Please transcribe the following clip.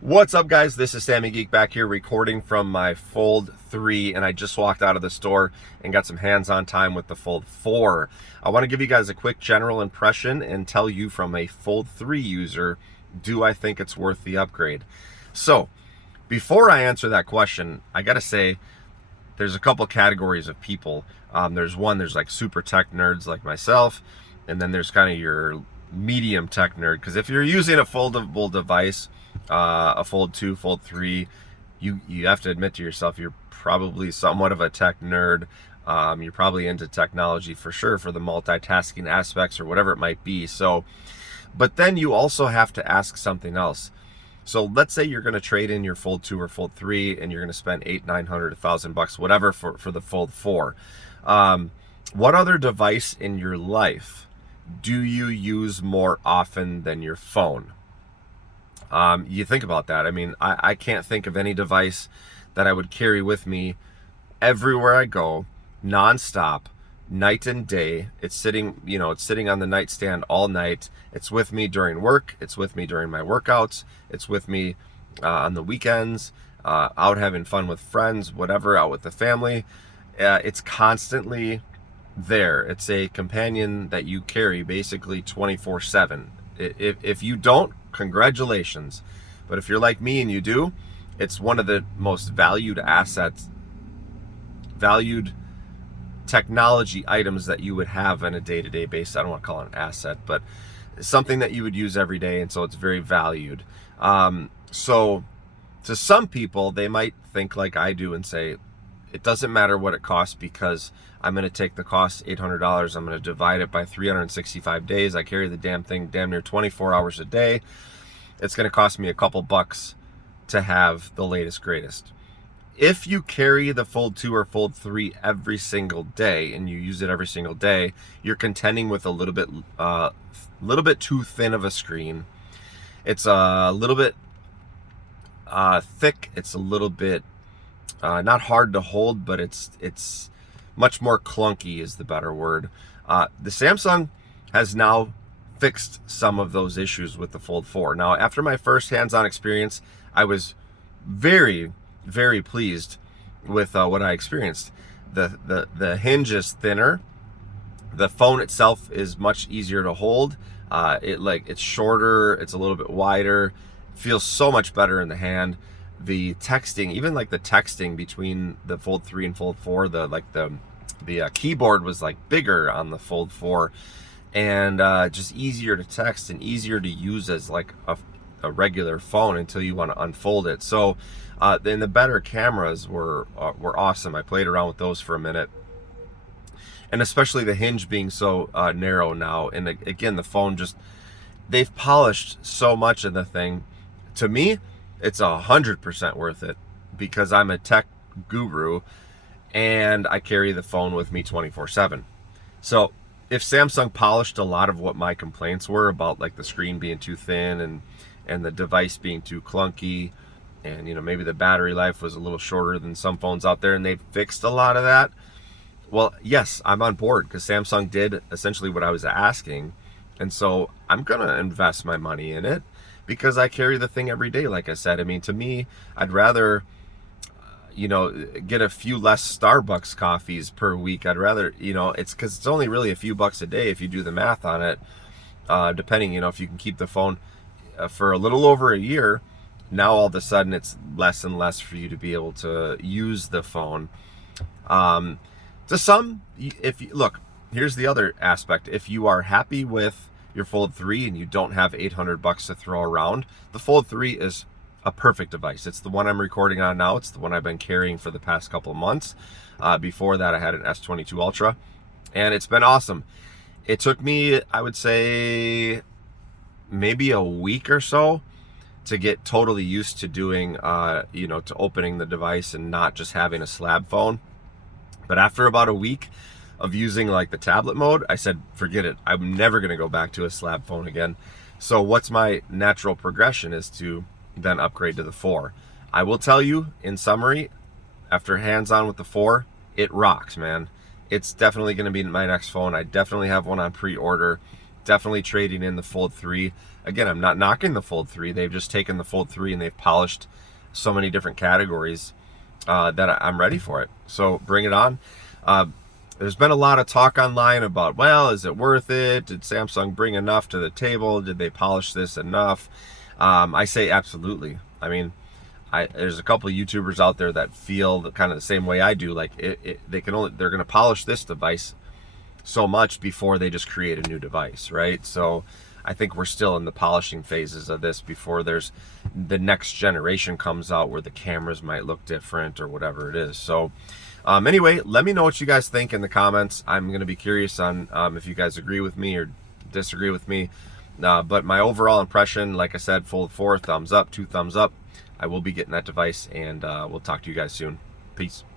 What's up, guys? This is Sammy Geek back here recording from my Fold 3, and I just walked out of the store and got some hands-on time with the Fold 4. I want to give you guys a quick general impression and tell you from a Fold 3 user, do I think it's worth the upgrade? So, before I answer that question, I gotta say, there's a couple categories of people. There's like super tech nerds like myself, and then there's kind of your medium tech nerd, because if you're using a foldable device, a Fold 2, Fold 3, you have to admit to yourself you're probably somewhat of a tech nerd. You're probably into technology for sure, for the multitasking aspects or whatever it might be. So, but then you also have to ask something else. So let's say you're going to trade in your Fold 2 or Fold 3 and you're going to spend $800, $900, $1,000, whatever for the Fold 4. What other device in your life do you use more often than your phone? You think about that. I mean, I can't think of any device that I would carry with me everywhere I go, nonstop, night and day. It's sitting on the nightstand all night. It's with me during work. It's with me during my workouts. It's with me on the weekends, out having fun with friends, whatever, out with the family. It's constantly there. It's a companion that you carry basically 24/7. If you don't, congratulations. But if you're like me and you do, it's one of the most valued technology items that you would have on a day-to-day basis. I don't want to call it an asset, but something that you would use every day, and so it's very valued. So to some people, they might think like I do and say, it doesn't matter what it costs, because I'm going to take the cost, $800, I'm going to divide it by 365 days. I carry the damn thing damn near 24 hours a day. It's going to cost me a couple bucks to have the latest, greatest. If you carry the Fold 2 or Fold 3 every single day and you use it every single day, you're contending with a little bit too thin of a screen. It's a little bit thick. It's a little bit not hard to hold, but it's much more clunky is the better word. The Samsung has now fixed some of those issues with the Fold 4. Now, after my first hands-on experience, I was very, very pleased with what I experienced. The hinge is thinner. The phone itself is much easier to hold. It's shorter. It's a little bit wider. Feels so much better in the hand. The texting, even like the texting between the Fold 3 and Fold 4, the keyboard was like bigger on the Fold 4, and just easier to text and easier to use as like a regular phone until you want to unfold it. So then the better cameras were awesome. I played around with those for a minute, and especially the hinge being so narrow now. And again, the phone they've polished so much of the thing. To me, it's 100% worth it, because I'm a tech guru and I carry the phone with me 24/7. So if Samsung polished a lot of what my complaints were about, like the screen being too thin and the device being too clunky, and maybe the battery life was a little shorter than some phones out there, and they fixed a lot of that, well, yes, I'm on board, because Samsung did essentially what I was asking. And so I'm gonna invest my money in it, because I carry the thing every day. Like I said, I mean, to me, I'd rather get a few less Starbucks coffees per week. I'd rather, it's because it's only really a few bucks a day if you do the math on it, depending, if you can keep the phone for a little over a year. Now all of a sudden it's less and less for you to be able to use the phone. To some, look, here's the other aspect. If you are happy with your Fold 3 and you don't have $800 to throw around, the Fold 3 is a perfect device. It's the one I'm recording on now. It's the one I've been carrying for the past couple of months. Before that, I had an S22 Ultra, and it's been awesome. It took me, I would say, maybe a week or so to get totally used to doing, to opening the device and not just having a slab phone. But after about a week of using like the tablet mode, I said, forget it. I'm never going to go back to a slab phone again. So what's my natural progression is to then upgrade to the 4. I will tell you, in summary, after hands-on with the 4, it rocks, man. It's definitely going to be my next phone. I definitely have one on pre-order definitely trading in the Fold 3. Again, I'm not knocking the Fold 3. They've just taken the Fold 3 and they've polished so many different categories that I'm ready for it. So bring it on. There's been a lot of talk online about, well, is it worth it? Did Samsung bring enough to the table? Did they polish this enough? I say absolutely. I mean, there's a couple of YouTubers out there that feel kind of the same way I do. Like they're going to polish this device so much before they just create a new device, right? So I think we're still in the polishing phases of this before there's the next generation comes out where the cameras might look different or whatever it is. So anyway, let me know what you guys think in the comments. I'm going to be curious on if you guys agree with me or disagree with me. But my overall impression, like I said, Fold 4, thumbs up, 2 thumbs up. I will be getting that device, and we'll talk to you guys soon. Peace.